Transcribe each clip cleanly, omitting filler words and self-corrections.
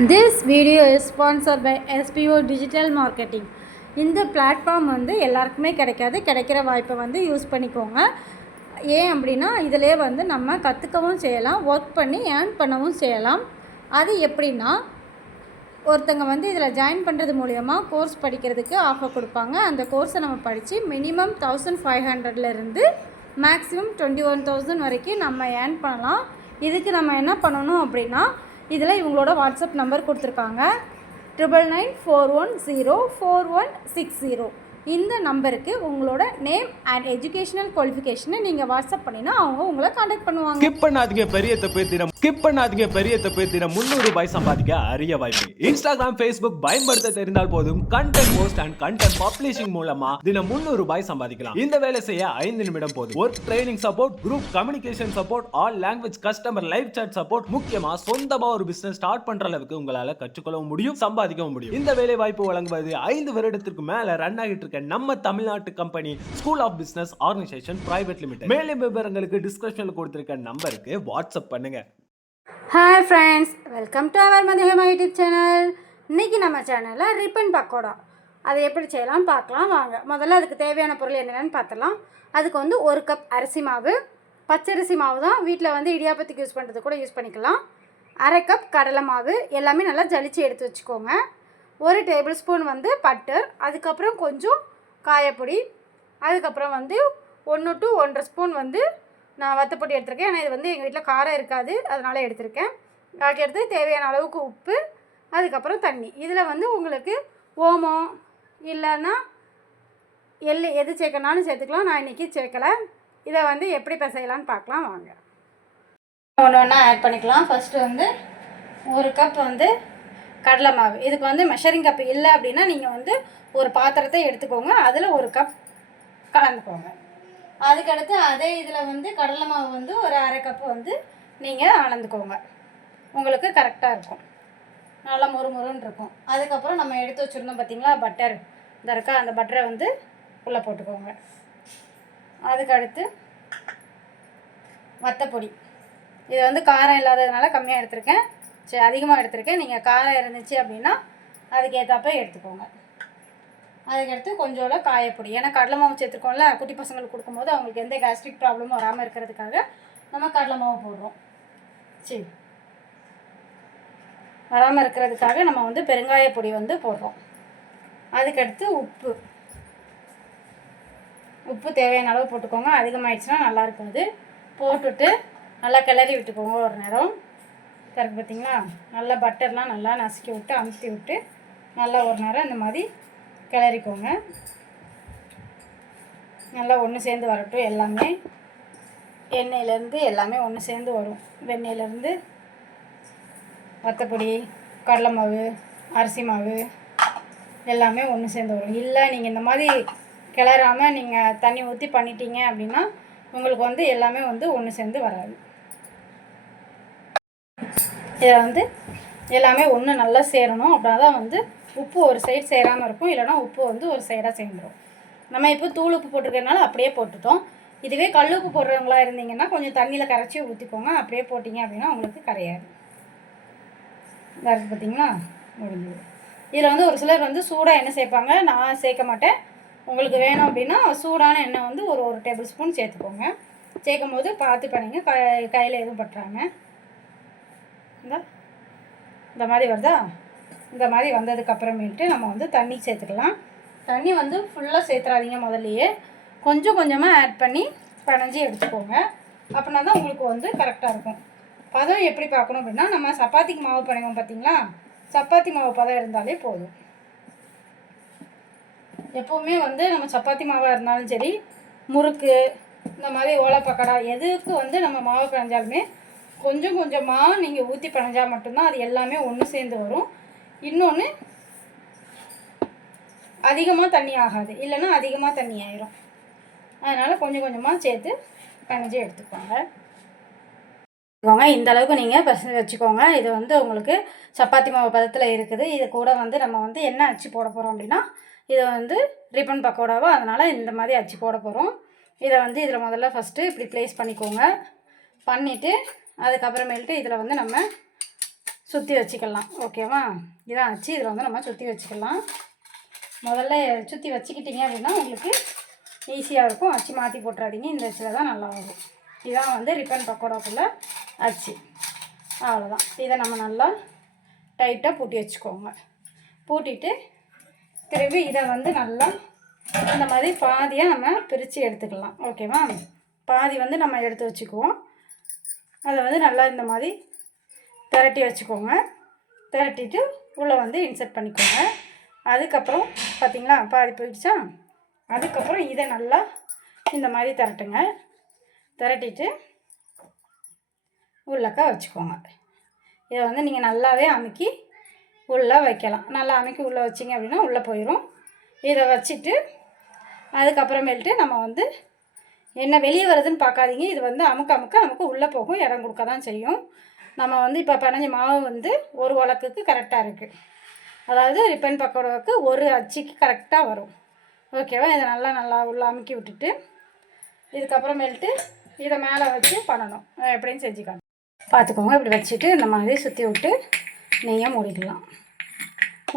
This video is sponsored by SPO Digital Marketing. இந்த platform வந்து எல்லாருக்குமே கிடைக்கிற வாய்ப்பை வந்து யூஸ் பண்ணிக்கோங்க. ஏன் அப்படின்னா இதிலே வந்து நம்ம கற்றுக்கவும் செய்யலாம், ஒர்க் பண்ணி ஏர்ன் பண்ணவும் செய்யலாம். அது எப்படின்னா ஒருத்தங்க வந்து இதில் ஜாயின் பண்ணுறது மூலயமா கோர்ஸ் படிக்கிறதுக்கு ஆஃபர் கொடுப்பாங்க. அந்த கோர்ஸை நம்ம படித்து மினிமம் 1500லேருந்து மேக்ஸிமம் 21,000 வரைக்கும் நம்ம ஏர்ன் பண்ணலாம். இதுக்கு நம்ம என்ன பண்ணணும் அப்படின்னா இதில் இவங்களோட வாட்ஸ்அப் நம்பர் கொடுத்துருக்காங்க 9994104160. இந்த நம்பருக்கு உங்களோட நேம் அண்ட் எஜுகேஷனல் குவாலிஃபிகேஷனை நீங்கள் வாட்ஸ்அப் பண்ணினா அவங்க உங்களை காண்டாக்ட் பண்ணுவாங்க. ஸ்கிப் பண்ணாதீங்க பெரிய தப்பு தினம் 300 ரூபாய் சம்பாதிக்க அரிய வாய்ப்பு. இன்ஸ்டாகிராம், ஃபேஸ்புக் பயன்படுத்த தெரிந்தால் போதும் content post and content publishing மூலமா தினம் 300 ரூபாய் சம்பாதிக்கலாம். இந்த வேலை செய்ய 5 நிமிடம் போதும். Work training support, group communication support, all language customer live chat support, முக்கியமா சொந்தமா ஒரு பிசினஸ் ஸ்டார்ட் பண்ற அளவுக்கு உங்களால கற்றுக்கொள்ளவும் முடியும், சம்பாதிக்கவும் முடியும். இந்த வேலை வாய்ப்பு வழங்குவது 5 வருடத்திற்கு மேல ரன் ஆகிட்டு இருக்க நம்ம தமிழ்நாட்டு company school of business organisation private limited. மேலும் விவரங்களுக்கு டிஸ்கிரிப்ஷன்ல கொடுத்திருக்க நம்பருக்கு வாட்ஸ்அப் பண்ணுங்க. Hi friends, welcome to our மதியமா யூடியூப் சேனல். இன்றைக்கி நம்ம சேனலில் ரிப்பன் பக்கோடா அதை எப்படி செய்யலாம் பார்க்கலாம் வாங்க. முதல்ல அதுக்கு தேவையான பொருள் என்னென்னு பார்த்துலாம். அதுக்கு வந்து 1 கப் அரிசி மாவு, பச்சரிசி மாவு தான், வீட்டில் வந்து இடியாப்பத்துக்கு யூஸ் பண்ணுறது கூட யூஸ் பண்ணிக்கலாம். 1/2 கப் கடலை மாவு, எல்லாமே நல்லா ஜலிச்சு எடுத்து வச்சுக்கோங்க. 1 டேபிள் ஸ்பூன் வந்து பட்டர், அதுக்கப்புறம் கொஞ்சம் காயப்பொடி, அதுக்கப்புறம் வந்து 1 to 1.5 ஸ்பூன் வந்து நான் வத்தப்பொடி எடுத்திருக்கேன். ஏன்னா இது வந்து எங்கள் வீட்டில் காரம் இருக்காது, அதனால் எடுத்திருக்கேன். அதுக்கடுத்து தேவையான அளவுக்கு உப்பு, அதுக்கப்புறம் தண்ணி. இதில் வந்து உங்களுக்கு ஓமம் இல்லைன்னா எள்ளு எது சேர்க்கணும்னாலும் சேர்த்துக்கலாம். நான் இன்றைக்கி சேர்க்கலை. இதை வந்து எப்படி பிசையலான்னு பார்க்கலாம் வாங்க. ஒன்று ஒன்றா ஆட் பண்ணிக்கலாம். ஃபஸ்ட்டு வந்து 1 கப் வந்து கடலை மாவு. இதுக்கு வந்து மெஷரிங் கப் இல்லை அப்படின்னா நீங்கள் வந்து ஒரு பாத்திரத்தை எடுத்துக்கோங்க, அதில் 1 கப் கலந்துக்கோங்க. அதுக்கடுத்து அதே இதில் வந்து கடலை மாவு வந்து ஒரு 1/2 கப்பு வந்து நீங்கள் அளந்துக்கோங்க. உங்களுக்கு கரெக்டாக இருக்கும், நல்லா மொறுமொறுன்னு இருக்கும். அதுக்கப்புறம் நம்ம எடுத்து வச்சுருந்தோம் பார்த்திங்களா பட்டர், இந்த இருக்கா, அந்த பட்டரை வந்து உள்ளே போட்டுக்கோங்க. அதுக்கடுத்து வத்தப்பொடி, இது வந்து காரம் இல்லாததுனால கம்மியாக எடுத்திருக்கேன், சரி அதிகமாக எடுத்திருக்கேன். நீங்கள் காரம் இருந்துச்சு அப்படின்னா அதுக்கேற்றப்ப எடுத்துக்கோங்க. அதுக்கடுத்து கொஞ்சோட காயப்பொடி, ஏன்னா கடலை மாவு சேர்த்துருக்கோம்ல, குட்டி பசங்களுக்கு கொடுக்கும்போது அவங்களுக்கு எந்த கேஸ்ட்ரிக் ப்ராப்ளமும் வராமல் இருக்கிறதுக்காக நம்ம கடலை மாவு போடுறோம். சரி, வராமல் இருக்கிறதுக்காக நம்ம வந்து பெருங்காயப்பொடி வந்து போடுறோம். அதுக்கடுத்து உப்பு தேவையான அளவு போட்டுக்கோங்க, அதிகமாகிடுச்சுன்னா நல்லா இருக்காது. போட்டுட்டு நல்லா கிளறி விட்டுக்கோங்க ஒரு நேரம். கரெக்ட் பார்த்திங்களா, நல்லா பட்டர்லாம் நல்லா நசுக்கி விட்டு அமுத்தி விட்டு நல்லா ஒரு நேரம் இந்த மாதிரி கிளறிக்கோங்க. நல்லா ஒன்று சேர்ந்து வரட்டும். எல்லாமே எண்ணெயிலேருந்து எல்லாமே ஒன்று சேர்ந்து வரும். வெண்ணெயிலேருந்து வத்தப்பொடி, கடலை மாவு, அரிசி மாவு எல்லாமே ஒன்று சேர்ந்து வரும். இல்லை நீங்கள் இந்த மாதிரி கிளறாமல் நீங்கள் தண்ணி ஊற்றி பண்ணிட்டீங்க அப்படின்னா உங்களுக்கு வந்து எல்லாமே வந்து ஒன்று சேர்ந்து வராது. இதை வந்து எல்லாமே ஒன்று நல்லா சேரணும். அப்படின்னா தான் வந்து உப்பு ஒரு சைடு சேராமல் இருக்கும், இல்லைனா உப்பு வந்து ஒரு சைடாக சேர்ந்துடும். நம்ம இப்போ தூள் உப்பு போட்டிருக்கறனால அப்படியே போட்டுட்டோம். இதுவே கல் உப்பு போடுறவங்களா இருந்தீங்கன்னா கொஞ்சம் தண்ணியில் கரைச்சி ஊற்றிக்கோங்க. அப்படியே போட்டிங்க அப்படின்னா உங்களுக்கு கரையாது. இதாக இருக்குது பார்த்திங்களா, முடிஞ்சது. இதில் வந்து ஒரு சிலர் வந்து சூடாக எண்ணெய் சேர்ப்பாங்க, நான் சேர்க்க மாட்டேன். உங்களுக்கு வேணும் அப்படின்னா சூடான எண்ணெய் வந்து ஒரு டேபிள் ஸ்பூன் சேர்த்துக்கோங்க. சேர்க்கும் போது பார்த்து பண்ணிங்க, கையில் எதுவும் பட்டுறாங்க. இந்த மாதிரி வருதா, இந்த மாதிரி வந்ததுக்கப்புறமேட்டு நம்ம வந்து தண்ணி சேர்த்துக்கலாம். தண்ணி வந்து ஃபுல்லாக சேர்த்துறாதீங்க, முதல்லையே கொஞ்சம் கொஞ்சமாக ஆட் பண்ணி பிணைஞ்சி எடுத்துக்கோங்க. அப்படின்னா தான் உங்களுக்கு வந்து கரெக்டாக இருக்கும். பதம் எப்படி பார்க்கணும் அப்படின்னா, நம்ம சப்பாத்திக்கு மாவு பிணைவோம் பார்த்திங்களா, சப்பாத்தி மாவு பதம் இருந்தாலே போதும். எப்போவுமே வந்து நம்ம சப்பாத்தி மாவாக இருந்தாலும் சரி, முறுக்கு, இந்த மாதிரி ஓலை பக்கடா, எதுக்கு வந்து நம்ம மாவு பிணைஞ்சாலுமே கொஞ்சம் கொஞ்சமாக நீங்கள் ஊற்றி பிணைஞ்சால் மட்டும்தான் அது எல்லாமே ஒன்று சேர்ந்து வரும். இன்னொன்று அதிகமாக தண்ணி ஆகாது, இல்லைன்னா அதிகமாக தண்ணி ஆயிரும். அதனால் கொஞ்சம் கொஞ்சமாக சேர்த்து பிணைஞ்சி எடுத்துக்கோங்க. இந்த அளவுக்கு நீங்கள் பிசைஞ்சு வச்சுக்கோங்க. இது வந்து உங்களுக்கு சப்பாத்தி மாவு பதத்தில் இருக்குது. இது கூட வந்து நம்ம வந்து என்ன அச்சு போட போகிறோம் அப்படின்னா, இதை வந்து ரிப்பன் பக்கோடாவோ, அதனால் இந்த மாதிரி அச்சு போட போகிறோம். இதை வந்து இதில் முதல்ல ஃபஸ்ட்டு இப்படி ப்ளேஸ் பண்ணிக்கோங்க. பண்ணிவிட்டு அதுக்கப்புறமேல்ட்டு இதில் வந்து நம்ம சுற்றி வச்சுக்கலாம். ஓகேவா? இதான் அச்சு. இதில் வந்து நம்ம சுற்றி வச்சுக்கலாம். முதல்ல சுற்றி வச்சுக்கிட்டிங்க அப்படின்னா உங்களுக்கு ஈஸியாக இருக்கும். அச்சு மாற்றி போட்டுறாதீங்க. இந்த அச்சில் தான் நல்லா வரும். இதான் வந்து ரிப்பன் பக்கோடாக்குள்ள அச்சு. அவ்வளோதான். இதை நம்ம நல்லா டைட்டாக பூட்டி வச்சுக்கோங்க. பூட்டிட்டு திரும்பி இதை வந்து நல்லா இந்த மாதிரி பாதியாக நம்ம பிரித்து எடுத்துக்கலாம். ஓகேவா? பாதி வந்து நம்ம எடுத்து வச்சுக்குவோம். அதை வந்து நல்லா இந்த மாதிரி திரட்டி வச்சுக்கோங்க. திரட்டிட்டு உள்ளே வந்து இன்சர்ட் பண்ணிக்கோங்க. அதுக்கப்புறம் பார்த்திங்களா பாதி போயிடுச்சா? அதுக்கப்புறம் இதை நல்லா இந்த மாதிரி திரட்டுங்க. திரட்டிட்டு உள்ளக்கா வச்சுக்கோங்க. இதை வந்து நீங்கள் நல்லாவே அமுக்கி உள்ளே வைக்கலாம். நல்லா அமுக்கி உள்ளே வச்சிங்க அப்படின்னா உள்ளே போயிடும். இதை வச்சுட்டு அதுக்கப்புறமேல்ட்டு நம்ம வந்து என்ன வெளியே வருதுன்னு பார்க்காதீங்க. இது வந்து அமுக்க நமக்கு உள்ளே போகும், இடம் கொடுக்க தான் செய்யும். நம்ம வந்து இப்போ பிணைஞ்ச மாவு வந்து ஒரு உலக்குக்கு கரெக்டாக இருக்குது. அதாவது ரிப்பன் பக்கோடாவுக்கு ஒரு அச்சுக்கு கரெக்டாக வரும். ஓகேவா? இதை நல்லா உள்ளே அமுக்கி விட்டுட்டு இதுக்கப்புறமேல்ட்டு இதை மேலே வச்சு பண்ணணும். எப்படின்னு செஞ்சுக்கலாம் பார்த்துக்கோங்க. இப்படி வச்சுட்டு இந்த மாதிரி சுற்றி விட்டு நீங்கள் மூடிக்கலாம்.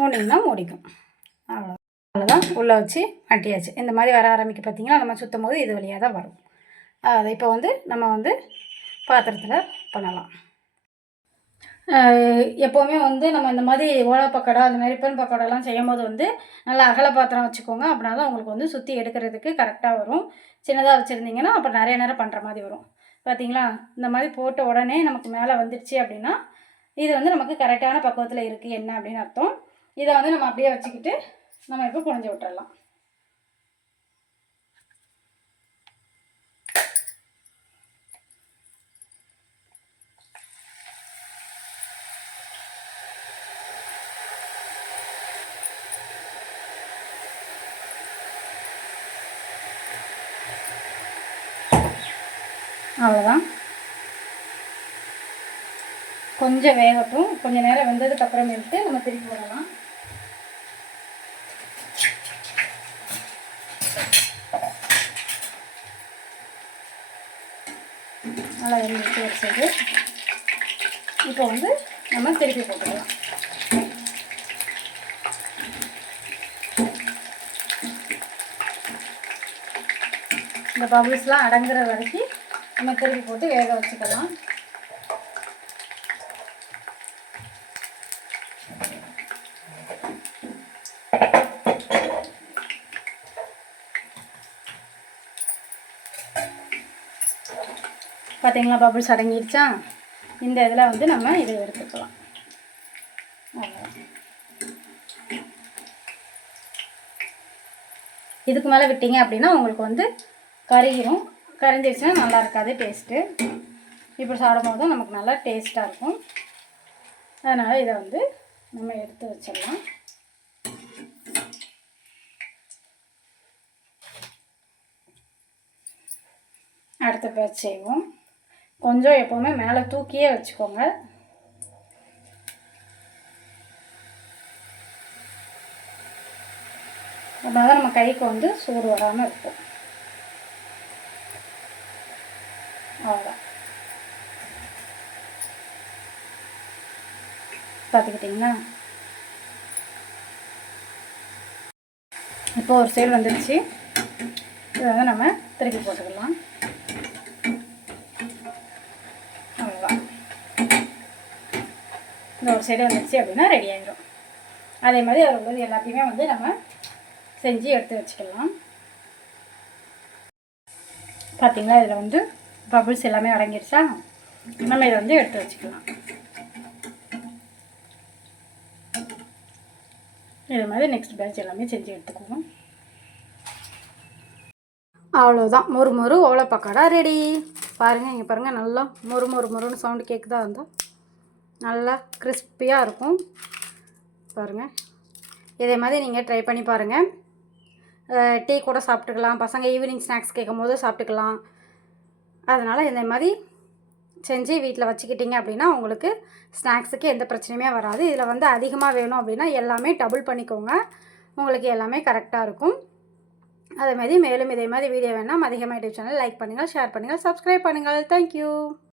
மூடிங்கன்னா மூடிக்கும். அவ்வளோதான். உள்ளே வச்சு மாட்டியாச்சு. இந்த மாதிரி வர ஆரம்பிக்க பார்த்தீங்கன்னா நம்ம சுற்றும் போது இது வழியாக தான் வரும். அதை இப்போ வந்து நம்ம வந்து பாத்திரத்தில் பண்ணலாம். எப்போவுமே வந்து நம்ம இந்த மாதிரி ஓலை பக்கோடா அந்த மாதிரி ரிப்பன் பக்கோடாலாம் செய்யும் போது வந்து நல்லா அகல பாத்திரம் வச்சுக்கோங்க. அப்படின்னா தான் உங்களுக்கு வந்து சுற்றி எடுக்கிறதுக்கு கரெக்டாக வரும். சின்னதாக வச்சுருந்தீங்கன்னா அப்புறம் நிறைய நேரம் பண்ணுற மாதிரி வரும். பார்த்தீங்களா? இந்த மாதிரி போட்ட உடனே நமக்கு மேலே வந்துடுச்சு அப்படின்னா இது வந்து நமக்கு கரெக்டான பக்குவத்தில் இருக்குது என்ன அப்படின்னு அர்த்தம். இதை வந்து நம்ம அப்படியே வச்சுக்கிட்டு நம்ம இப்போ புழிஞ்சு விட்டுறலாம். அவ்வளோதான். கொஞ்சம் வேகட்டும். கொஞ்சம் நேரம் வெந்ததுக்கு அப்புறமேட்டு நம்ம திருப்பி போடலாம். நல்லா வெந்துட்டு வச்சது. இப்போ வந்து நம்ம திருப்பி போட்டுக்கலாம். இந்த பபிள்ஸ்லாம் அடங்குற வரைக்கும் நம்ம திருப்பி போட்டு வேக வச்சுக்கலாம். பார்த்தீங்களா? பபிள்ஸ் அடங்கிடுச்சா? இந்த இதில் வந்து நம்ம இதை எடுத்துக்கலாம். இதுக்கு மேலே விட்டீங்க அப்படின்னா உங்களுக்கு வந்து கருகிரும். கரைஞ்சிருச்சுன்னா நல்லா இருக்காது டேஸ்ட்டு. இப்படி சாப்பிடும் போது தான் நமக்கு நல்லா டேஸ்ட்டாக இருக்கும். அதனால் இதை வந்து நம்ம எடுத்து வச்சிடலாம். அடுத்த பேட்ச் செய்வோம். கொஞ்சம் எப்போவுமே மேலே தூக்கியே வச்சுக்கோங்க. அதனால நம்ம கைக்கு வந்து சூடு வராமல் இருக்கும். அவ்வளோதான். பார்த்துக்கிட்டிங்களா? இப்போ ஒரு சைடு வந்துடுச்சு. இதை வந்து நம்ம திருப்பி போட்டுக்கலாம். அவ்வளோதான். இந்த ஒரு சைடு வந்துடுச்சு அப்படின்னா ரெடி ஆகிடும். அதே மாதிரி அதில் உள்ளது எல்லாத்தையுமே வந்து நம்ம செஞ்சு எடுத்து வச்சுக்கலாம். பார்த்திங்களா? இதில் வந்து பபிள்ஸ் எல்லாமே அடங்கிடுச்சா? நம்ம இதை வந்து எடுத்து வச்சுக்கலாம். இது மாதிரி நெக்ஸ்ட் பேட்ச் எல்லாமே செஞ்சு எடுத்துக்குவோம். அவ்வளோதான். மொறு ஓலை பக்கோடா ரெடி. பாருங்கள், இங்கே பாருங்கள், நல்லா மொறுன்னு சவுண்டு கேட்குதா? இருந்தால் நல்லா கிறிஸ்பியாக இருக்கும். பாருங்கள், இதே மாதிரி நீங்கள் ட்ரை பண்ணி பாருங்கள். டீ கூட சாப்பிட்டுக்கலாம். பசங்க ஈவினிங் ஸ்நாக்ஸ் கேட்கும் போது சாப்பிட்டுக்கலாம். அதனால் இந்த மாதிரி செஞ்சு வீட்டில் வச்சுக்கிட்டிங்க அப்படின்னா உங்களுக்கு ஸ்நாக்ஸுக்கு எந்த பிரச்சனையுமே வராது. இதில் வந்து அதிகமாக வேணும் அப்படின்னா எல்லாமே டபுள் பண்ணிக்கோங்க. உங்களுக்கு எல்லாமே கரெக்டாக இருக்கும். அதேமாதிரி மேலும் இதே மாதிரி வீடியோ வேணால் மதிகமா யூடியூப் சேனல் லைக் பண்ணுங்கள், ஷேர் பண்ணுங்கள், சப்ஸ்கிரைப் பண்ணுங்கள். தேங்க்யூ.